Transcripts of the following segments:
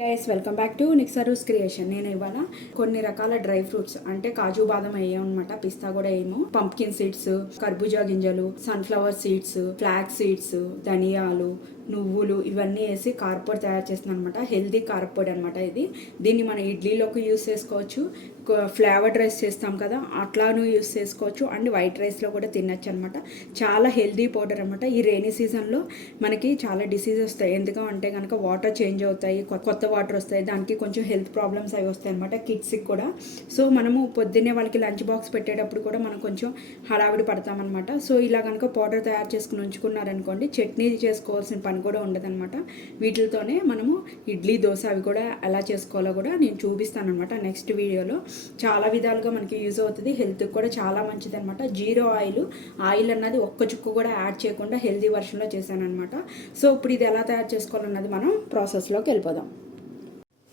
Guys welcome back to నిక్సరూస్ creation. నేను ఇవాళ కొన్ని రకాల డ్రై ఫ్రూట్స్ అంటే కాజు బాదం వేయం అనమాట, పిస్తా కూడా వేయము, పంప్కిన్ సీడ్స్, కర్బూజా గింజలు, సన్ఫ్లవర్ సీడ్స్, ఫ్లాక్స్ సీడ్స్, ధనియాలు, నువ్వులు ఇవన్నీ వేసి కారపొడి తయారు చేస్తున్నాను అనమాట. హెల్దీ కారపొడి అనమాట ఇది. దీన్ని మన ఇడ్లీలోకి యూస్ చేసుకోవచ్చు, ఫ్లేవర్డ్ రైస్ చేస్తాం కదా అట్లాను యూస్ చేసుకోవచ్చు, అండ్ వైట్ రైస్లో కూడా తినచ్చు అనమాట. చాలా హెల్దీ పౌడర్ అనమాట. ఈ రైనీ సీజన్లో మనకి చాలా డిసీజ్ వస్తాయి, ఎందుకంటే కనుక వాటర్ చేంజ్ అవుతాయి, కొత్త వాటర్ వస్తాయి, దానికి కొంచెం హెల్త్ ప్రాబ్లమ్స్ అవి వస్తాయి అనమాట కిడ్స్కి కూడా. సో మనము పొద్దున్నే వాళ్ళకి లంచ్ బాక్స్ పెట్టేటప్పుడు కూడా మనం కొంచెం హడావిడి పడతామన్నమాట. సో ఇలా కనుక పౌడర్ తయారు చేసుకుని ఉంచుకున్నారనుకోండి, చట్నీ చేసుకోవాల్సిన పని కూడా ఉండదన్నమాట. వీటితోనే మనము ఇడ్లీ, దోశ అవి కూడా ఎలా చేసుకోవాలో కూడా నేను చూపిస్తాను అనమాట నెక్స్ట్ వీడియోలో. చాలా విధాలుగా మనకి యూజ్ అవుతుంది, హెల్త్కి కూడా చాలా మంచిది అనమాట. జీరో ఆయిల్ అన్నది ఒక్క చుక్క కూడా యాడ్ చేయకుండా హెల్తీ వర్షన్లో చేశాను అనమాట. సో ఇప్పుడు ఇది ఎలా తయారు చేసుకోవాలన్నది మనం ప్రాసెస్లోకి వెళ్ళిపోదాం.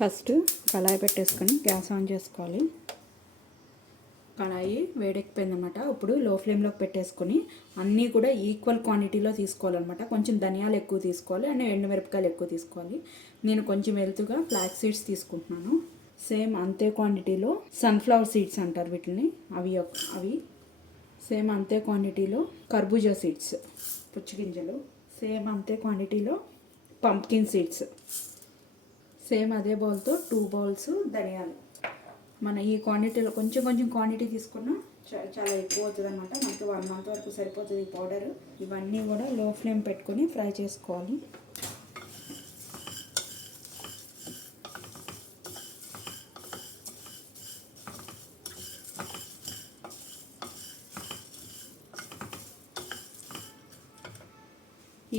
ఫస్ట్ కళాయి పెట్టేసుకొని గ్యాస్ ఆన్ చేసుకోవాలి. కళాయి వేడెక్కిపోయిందన్నమాట. ఇప్పుడు లో ఫ్లేమ్లోకి పెట్టేసుకొని అన్నీ కూడా ఈక్వల్ క్వాంటిటీలో తీసుకోవాలన్నమాట. కొంచెం ధనియాలు ఎక్కువ తీసుకోవాలి అండ్ ఎండుమిరపకాయలు ఎక్కువ తీసుకోవాలి. నేను కొంచెం వెళ్తుగా ఫ్లాక్ సీడ్స్ తీసుకుంటున్నాను. సేమ్ అంతే క్వాంటిటీలో సన్ఫ్లవర్ సీడ్స్ అంటారు వీటిని, అవి సేమ్ అంతే క్వాంటిటీలో కర్బూజా సీడ్స్, పుచ్చిగింజలు, సేమ్ అంతే క్వాంటిటీలో పంప్కిన్ సీడ్స్, సేమ్ అదే బౌల్తో 2 బౌల్స్ ధనియాలు. మన ఈ క్వాంటిటీలో కొంచెం కొంచెం క్వాంటిటీ తీసుకున్నా చాలా ఎక్కువ అవుతుంది అనమాట. మనకి 1 మంత్ వరకు సరిపోతుంది ఈ పౌడర్. ఇవన్నీ కూడా లో ఫ్లేమ్ పెట్టుకొని ఫ్రై చేసుకోవాలి.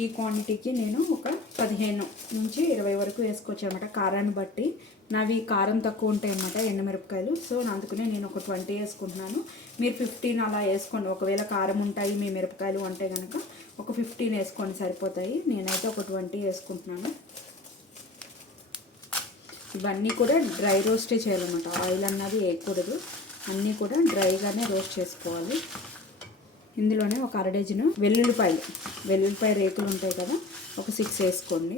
ఈ క్వాంటిటీకి నేను ఒక 15 నుంచి 20 వరకు వేసుకోవచ్చు అనమాట, కారాన్ని బట్టి. నావి కారం తక్కువ ఉంటాయి అన్నమాట ఎండుమిరపకాయలు, సో అందుకనే నేను ఒక 20 వేసుకుంటున్నాను. మీరు 15 అలా వేసుకోండి. ఒకవేళ కారం ఉంటాయి మీ మిరపకాయలు అంటే కనుక ఒక 15 వేసుకోండి, సరిపోతాయి. నేనైతే ఒక 20 వేసుకుంటున్నాను. ఇవన్నీ కూడా డ్రై రోస్టే చేయాలన్నమాట, ఆయిల్ అన్నది వేయకూడదు. అన్నీ కూడా డ్రైగానే రోస్ట్ చేసుకోవాలి. ఇందులోనే ఒక 1/2 డజను వెల్లుల్లిపాయ రేకులు ఉంటాయి కదా, ఒక 6 వేసుకోండి.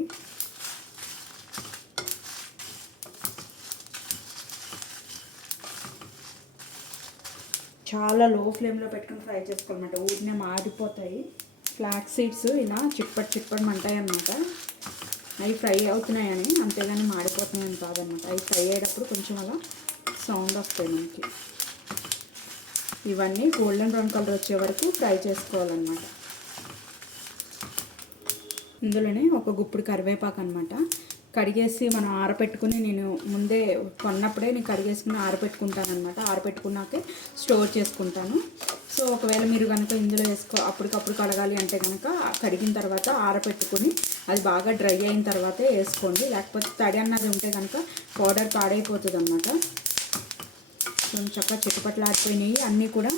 చాలా లో ఫ్లేమ్లో పెట్టుకుని ఫ్రై చేసుకోవాలన్నమాట, ఊరినే మాడిపోతాయి. ఫ్లాక్స్ సీడ్స్ ఇలా చిప్పటి మంటాయి అన్నమాట. అవి ఫ్రై అవుతున్నాయని, అంతేగాని మాడిపోతున్నాయని కాదనమాట. అవి ఫ్రై అయ్యేటప్పుడు కొంచెం అలా సౌండ్ వస్తాయి మనకి. ఇవన్నీ గోల్డెన్ బ్రౌన్ కలర్ వచ్చే వరకు ఫ్రై చేసుకోవాలన్నమాట. ఇందులోనే ఒక గుప్పుడు కరివేపాకు అనమాట, కడిగేసి మనం ఆరబెట్టుకుని, నేను ముందే కొన్నప్పుడే నేను కడిగేసుకుని ఆరబెట్టుకుంటాను అనమాట. ఆరబెట్టుకున్నాకే స్టోర్ చేసుకుంటాను. సో ఒకవేళ మీరు కనుక ఇందులో అప్పటికప్పుడు కడగాలి అంటే కనుక కడిగిన తర్వాత ఆరబెట్టుకుని అది బాగా డ్రై అయిన తర్వాతే వేసుకోండి, లేకపోతే తడి అన్నది ఉంటే కనుక పౌడర్ పాడైపోతుంది అన్నమాట. కొంచెం చక్కగా చిట్టుపట్లు ఆడిపోయినాయి, అన్నీ కూడా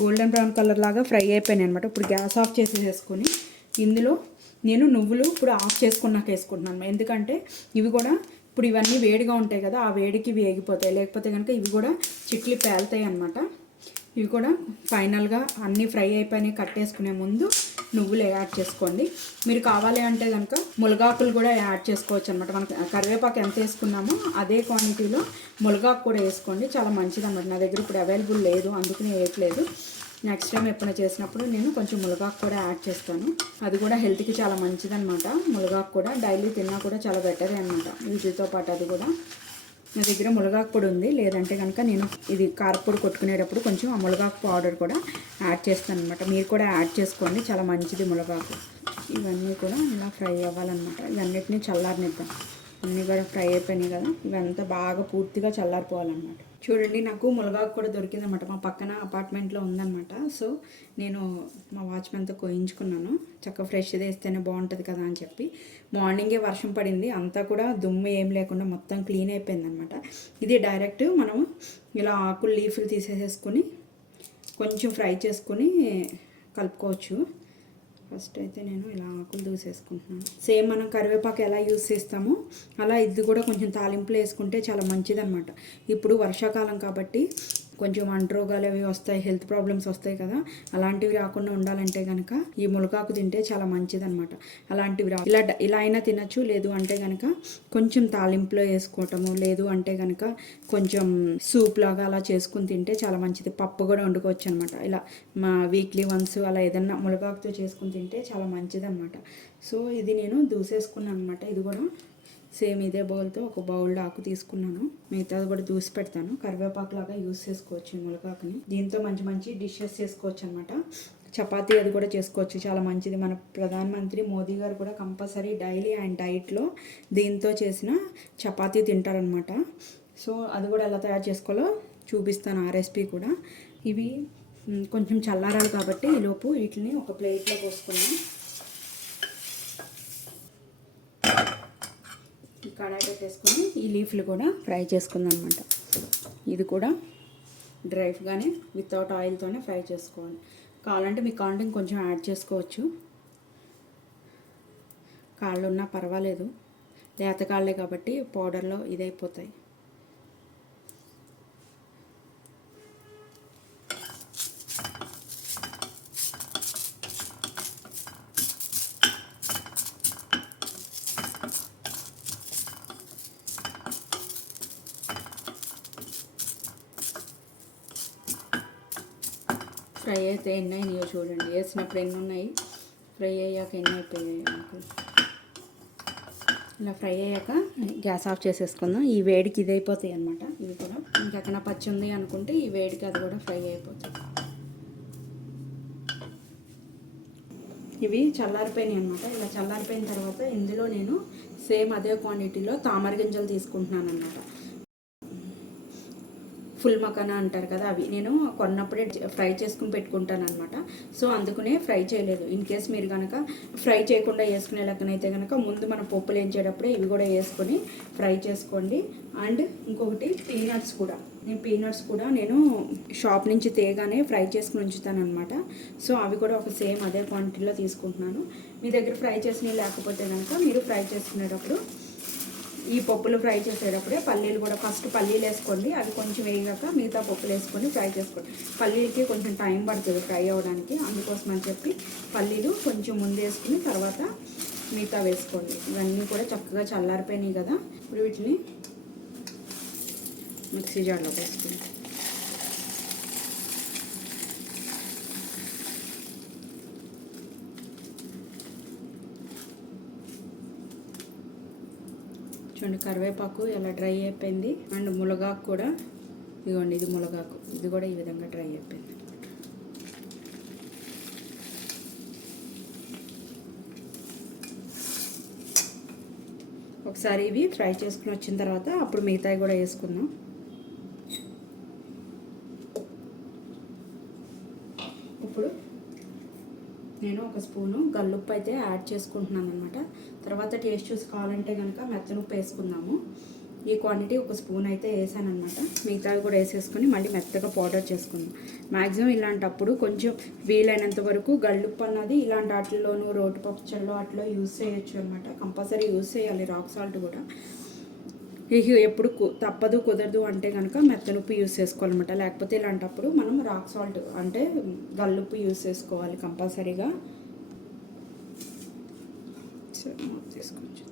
గోల్డెన్ బ్రౌన్ కలర్ లాగా ఫ్రై అయిపోయినాయి అనమాట. ఇప్పుడు గ్యాస్ ఆఫ్ చేసేసుకొని ఇందులో నేను నువ్వులు ఇప్పుడు ఆఫ్ చేసుకున్నాక వేసుకుంటున్నాను, ఎందుకంటే ఇవి కూడా ఇప్పుడు ఇవన్నీ వేడిగా ఉంటాయి కదా, ఆ వేడికి వేగిపోతాయి, లేకపోతే కనుక ఇవి కూడా చిట్లి పేలుతాయి అనమాట. ఇవి కూడా ఫైనల్గా అన్నీ ఫ్రై అయిపోయినాయి కట్టేసుకునే ముందు నువ్వులు యాడ్ చేసుకోండి. మీరు కావాలి అంటే కనుక ములగాకులు కూడా యాడ్ చేసుకోవచ్చు అనమాట. మనకు కరివేపాకు ఎంత వేసుకున్నామో అదే క్వాంటిటీలో ములగాకు కూడా వేసుకోండి, చాలా మంచిది అనమాట. నా దగ్గర ఇప్పుడు అవైలబుల్ లేదు, అందుకని వేయట్లేదు. నెక్స్ట్ టైం ఎప్పుడైనా చేసినప్పుడు నేను కొంచెం ములగాకు కూడా యాడ్ చేస్తాను. అది కూడా హెల్త్కి చాలా మంచిది అనమాట. ములగాకు కూడా డైలీ తిన్నా కూడా చాలా బెటరే అనమాట. వీటితో పాటు అది కూడా నా దగ్గర ములగాకు పొడి ఉంది, లేదంటే కనుక నేను ఇది కారపొడి కొట్టుకునేటప్పుడు కొంచెం ఆ ములగాకు పౌడర్ కూడా యాడ్ చేస్తాను అనమాట. మీరు కూడా యాడ్ చేసుకోండి, చాలా మంచిది ములగాకు. ఇవన్నీ కూడా ఇలా ఫ్రై అవ్వాలన్నమాట. ఇవన్నిటిని చల్లారనిద్దాం. అన్నీ కూడా ఫ్రై అయిపోయినాయి కదా, ఇవంతా బాగా పూర్తిగా చల్లారిపోవాలన్నమాట. చూడండి, నాకు ములగాకు కూడా దొరికిందన్నమాట, మా పక్కన అపార్ట్మెంట్లో ఉందన్నమాట. సో నేను మా వాచ్మెన్తో కోయించుకున్నాను, చక్కగా ఫ్రెష్ది వేస్తేనే బాగుంటుంది కదా అని చెప్పి. మార్నింగే వర్షం పడింది, అంతా కూడా దుమ్ము ఏం లేకుండా మొత్తం క్లీన్ అయిపోయింది అనమాట. ఇది డైరెక్ట్ మనం ఇలా ఆకులు లీఫ్లు తీసేసుకొని కొంచెం ఫ్రై చేసుకొని కలుపుకోవచ్చు. ఫస్ట్ అయితే నేను ఇలా ఆకులు దూసేసుకుంటున్నాను. సేమ్ మనం కరివేపాకు ఎలా యూస్ చేస్తామో అలా ఇది కూడా కొంచెం తాలింపులు వేసుకుంటే చాలా మంచిదన్నమాట. ఇప్పుడు వర్షాకాలం కాబట్టి కొంచెం అంట్రోగాలు అవి వస్తాయి, హెల్త్ ప్రాబ్లమ్స్ వస్తాయి కదా, అలాంటివి రాకుండా ఉండాలంటే కనుక ఈ ములగాకు తింటే చాలా మంచిదన్నమాట. అలాంటివి ఇలా అయినా తినచ్చు. లేదు అంటే కనుక కొంచెం తాలింపులో వేసుకోవటము, లేదు అంటే కనుక కొంచెం సూప్ లాగా అలా చేసుకుని తింటే చాలా మంచిది. పప్పు కూడా వండుకోవచ్చు అనమాట. ఇలా మా వీక్లీ వన్స్ అలా ఏదన్నా ములగాకుతో చేసుకుని తింటే చాలా మంచిది అనమాట. సో ఇది నేను దూసేసుకున్నాను అనమాట. ఇది కూడా సేమ్ ఇదే బౌల్తో ఒక బౌల్ ఆకు తీసుకున్నాను. మిగతాది కూడా దూసి పెడతాను. కరివేపాకు లాగా యూస్ చేసుకోవచ్చు ములగాకుని. దీంతో మంచి మంచి డిషెస్ చేసుకోవచ్చు అనమాట. చపాతీ అది కూడా చేసుకోవచ్చు, చాలా మంచిది. మన ప్రధానమంత్రి మోదీ గారు కూడా కంపల్సరీ డైలీ ఆయన డైట్లో దీంతో చేసిన చపాతీ తింటారనమాట. సో అది కూడా ఎలా తయారు చేసుకోవాలో చూపిస్తాను, ఆ రెసిపీ కూడా. ఇవి కొంచెం చల్లారాలి కాబట్టి ఈలోపు వీటిని ఒక ప్లేట్లో పోసుకున్నాను. కడాయి పెట్టేసుకొని ఈ లీఫ్లు కూడా ఫ్రై చేసుకుందాం అనమాట. ఇది కూడా డ్రైగానే వితౌట్ ఆయిల్తోనే ఫ్రై చేసుకోవాలి. కావాలంటే మీకు కావాలంటే ఇంకొంచెం యాడ్ చేసుకోవచ్చు. కాళ్ళు ఉన్నా పర్వాలేదు, లేత కాళ్ళే కాబట్టి పౌడర్లో ఇదైపోతాయి. ఫ్రై అయితే ఎన్ని అయినాయో చూడండి. వేసినప్పుడు ఎన్ని ఉన్నాయి, ఫ్రై అయ్యాక ఎన్ని అయిపోయాయి నాకు. ఇలా ఫ్రై అయ్యాక గ్యాస్ ఆఫ్ చేసేసుకుందాం. ఈ వేడికి ఇది అయిపోతాయి అనమాట. ఇవి కూడా ఇంకెక్కడ పచ్చి ఉంది అనుకుంటే ఈ వేడికి అది కూడా ఫ్రై అయిపోతుంది. ఇవి చల్లారిపోయినాయి అనమాట. ఇలా చల్లారిపోయిన తర్వాత ఇందులో నేను సేమ్ అదే క్వాంటిటీలో తామర గింజలు తీసుకుంటున్నాను అనమాట. ఫుల్ మకానా అంటారు కదా, అవి నేను కొన్నప్పుడే ఫ్రై చేసుకుని పెట్టుకుంటాను అనమాట. సో అందుకనే ఫ్రై చేయలేదు. ఇన్ కేస్ మీరు కనుక ఫ్రై చేయకుండా వేసుకునే లెక్కనైతే కనుక ముందు మనం పప్పులు వేయించేటప్పుడే ఇవి కూడా వేసుకొని ఫ్రై చేసుకోండి. అండ్ ఇంకొకటి పీనట్స్ కూడా, పీనట్స్ కూడా నేను షాప్ నుంచి తేగానే ఫ్రై చేసుకుని ఉంచుతాను అనమాట. సో అవి కూడా ఒక సేమ్ అదే క్వాంటిటీలో తీసుకుంటున్నాను. మీ దగ్గర ఫ్రై చేసినవి లేకపోతే కనుక మీరు ఫ్రై చేసుకునేటప్పుడు ఈ పప్పులు ఫ్రై చేసేటప్పుడే పల్లీలు కూడా ఫస్ట్ పల్లీలు వేసుకోండి. అవి కొంచెం వేగాక మిగతా పప్పులు వేసుకొని ఫ్రై చేసుకోండి. పల్లీలకి కొంచెం టైం పడుతుంది ఫ్రై అవ్వడానికి, అందుకోసం అని చెప్పి పల్లీలు కొంచెం ముందు వేసుకుని తర్వాత మిగతా వేసుకోండి. ఇవన్నీ కూడా చక్కగా చల్లారిపోయినాయి కదా. ఇప్పుడు వీటిని మిక్సీ జార్లో వేసుకుని చూడండి. కరివేపాకు ఎలా డ్రై అయిపోయింది. అండ్ ములగాకు కూడా ఇదిగోండి, ఇది ములగాకు, ఇది కూడా ఈ విధంగా డ్రై అయిపోయింది. ఒకసారి ఇవి ఫ్రై చేసుకుని వచ్చిన తర్వాత అప్పుడు మిగతాయి కూడా వేసుకుందాం. ఇప్పుడు నేను ఒక స్పూను గల్లుప్పు అయితే యాడ్ చేసుకుంటున్నాను అనమాట. తర్వాత టేస్ట్ చూసి కావాలంటే కనుక మెత్తనుప్పు వేసుకుందాము. ఈ క్వాంటిటీ ఒక స్పూన్ అయితే వేసాను అనమాట. మిగతావి కూడా వేసేసుకొని మళ్ళీ మెత్తగా పౌడర్ చేసుకుందాం. మ్యాక్సిమం ఇలాంటప్పుడు కొంచెం వీలైనంత వరకు గల్లుప్పు అన్నది ఇలాంటి వాటిల్లోనూ రోటి పచ్చళ్ళు అట్లా యూజ్ చేయొచ్చు అనమాట. కంపల్సరీ యూజ్ చేయాలి. రాక్ సాల్ట్ కూడా ఎప్పుడు తప్పదు కుదరదు అంటే కనుక మెత్తనుప్పు యూస్ చేసుకోవాలన్నమాట. లేకపోతే ఇలాంటప్పుడు మనం రాక్ సాల్ట్ అంటే గల్లుప్పు యూస్ చేసుకోవాలి కంపల్సరీగా. తీసుకొచ్చి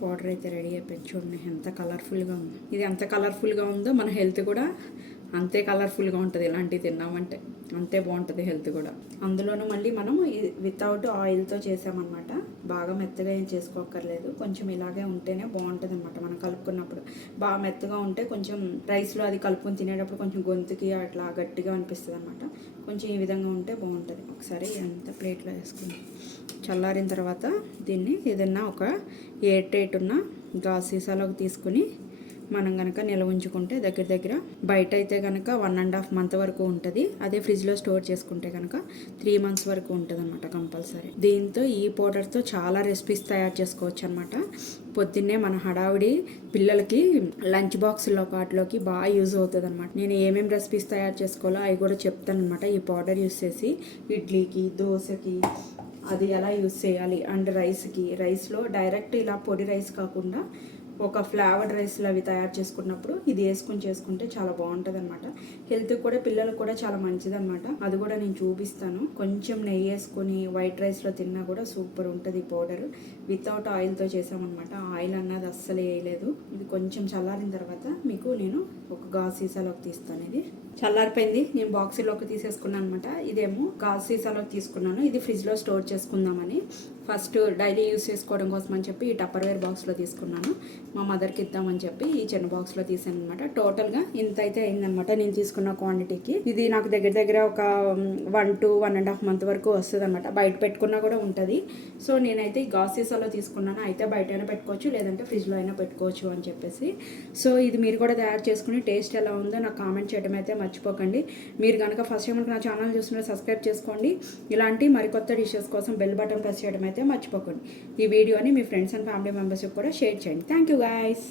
పౌడర్ అయితే రెడీ అయిపోయింది. చూడండి ఎంత కలర్ఫుల్గా ఉందో. ఇది ఎంత కలర్ఫుల్గా ఉందో మన హెల్త్ కూడా అంతే కలర్ఫుల్గా ఉంటుంది. ఇలాంటివి తిన్నామంటే అంతే బాగుంటుంది హెల్త్ కూడా. అందులోనూ మళ్ళీ మనం వితౌట్ ఆయిల్తో చేసామన్నమాట. బాగా మెత్తగా ఏం చేసుకోక్కర్లేదు. కొంచెం ఇలాగే ఉంటేనే బాగుంటుంది అనమాట. మనం కలుపుకున్నప్పుడు బాగా మెత్తగా ఉంటే కొంచెం రైస్లో అది కలుపుకొని తినేటప్పుడు కొంచెం గొంతుకి అట్లా గట్టిగా అనిపిస్తుంది అనమాట. కొంచెం ఈ విధంగా ఉంటే బాగుంటుంది. ఒకసారి ఎంత ప్లేట్లో వేసుకుందాం. చల్లారిన తర్వాత దీన్ని ఏదన్నా ఒక ఎయిర్ టైట్ ఉన్న గాజు సీసాలోకి తీసుకుని మనం కనుక నిల్వ ఉంచుకుంటే దగ్గర బయట అయితే కనుక 1.5 month వరకు ఉంటుంది. అదే ఫ్రిడ్జ్లో స్టోర్ చేసుకుంటే కనుక 3 months వరకు ఉంటుంది అనమాట కంపల్సరీ. దీంతో ఈ పౌడర్తో చాలా రెసిపీస్ తయారు చేసుకోవచ్చు అనమాట. పొద్దున్నే మన హడావిడి పిల్లలకి లంచ్ బాక్స్లో వాటిలోకి బాగా యూజ్ అవుతుంది అనమాట. నేను ఏమేమి రెసిపీస్ తయారు చేసుకోవాలో అవి కూడా చెప్తాను అనమాట. ఈ పౌడర్ యూజ్ చేసి ఇడ్లీకి, దోశకి అది ఎలా యూజ్ చేయాలి. అండ్ రైస్లో డైరెక్ట్ ఇలా పొడి రైస్ కాకుండా ఒక ఫ్లేవర్డ్ రైస్లు అవి తయారు చేసుకున్నప్పుడు ఇది వేసుకొని చేసుకుంటే చాలా బాగుంటుంది అనమాట. హెల్త్ కూడా పిల్లలకు కూడా చాలా మంచిదన్నమాట. అది కూడా నేను చూపిస్తాను. కొంచెం నెయ్యి వేసుకొని వైట్ రైస్లో తిన్నా కూడా సూపర్ ఉంటుంది. పౌడర్ వితౌట్ ఆయిల్తో చేసామన్నమాట. ఆయిల్ అన్నది అస్సలు వేయలేదు. ఇది కొంచెం చల్లారిన తర్వాత మీకు నేను ఒక గాజు సీసాలోకి తీస్తాను. ఇది చల్లారిపోయింది, నేను బాక్సీలోకి తీసేసుకున్నాను అనమాట. ఇదేమో గాజు సీసాలోకి తీసుకున్నాను. ఇది ఫ్రిడ్జ్లో స్టోర్ చేసుకుందామని, ఫస్ట్ డైలీ యూస్ చేసుకోవడం కోసం అని చెప్పి ఈ టప్పర్వేర్ బాక్స్లో తీసుకున్నాను. మా మదర్కి ఇద్దామని చెప్పి ఈ చిన్న బాక్స్లో తీసాను అనమాట. టోటల్గా ఇంత అయితే అయిందనమాట నేను తీసుకున్న క్వాంటిటీకి. ఇది నాకు దగ్గర దగ్గర ఒక 1 to 1.5 month వరకు వస్తుంది అనమాట. బయట పెట్టుకున్నా కూడా ఉంటుంది. సో నేనైతే ఈ గాజు సీసాలో తీసుకున్నాను. అయితే బయట అయినా పెట్టుకోవచ్చు, లేదంటే ఫ్రిడ్జ్లో అయినా పెట్టుకోవచ్చు అని చెప్పేసి. సో ఇది మీరు కూడా తయారు చేసుకుని టేస్ట్ ఎలా ఉందో నాకు కామెంట్ చేయడం అయితే మర్చిపోకండి. మీరు కనుక ఫస్ట్ టైం నా ఛానల్ చూస్తున్నా సబ్స్క్రైబ్ చేసుకోండి. ఇలాంటి మరికొత్త డిషెస్ కోసం బెల్ బటన్ ప్రెస్ చేయడం అయితే మర్చిపోకండి. ఈ వీడియోని మీ ఫ్రెండ్స్ అండ్ ఫ్యామిలీ మెంబర్స్కి కూడా షేర్ చేయండి. Thank you guys.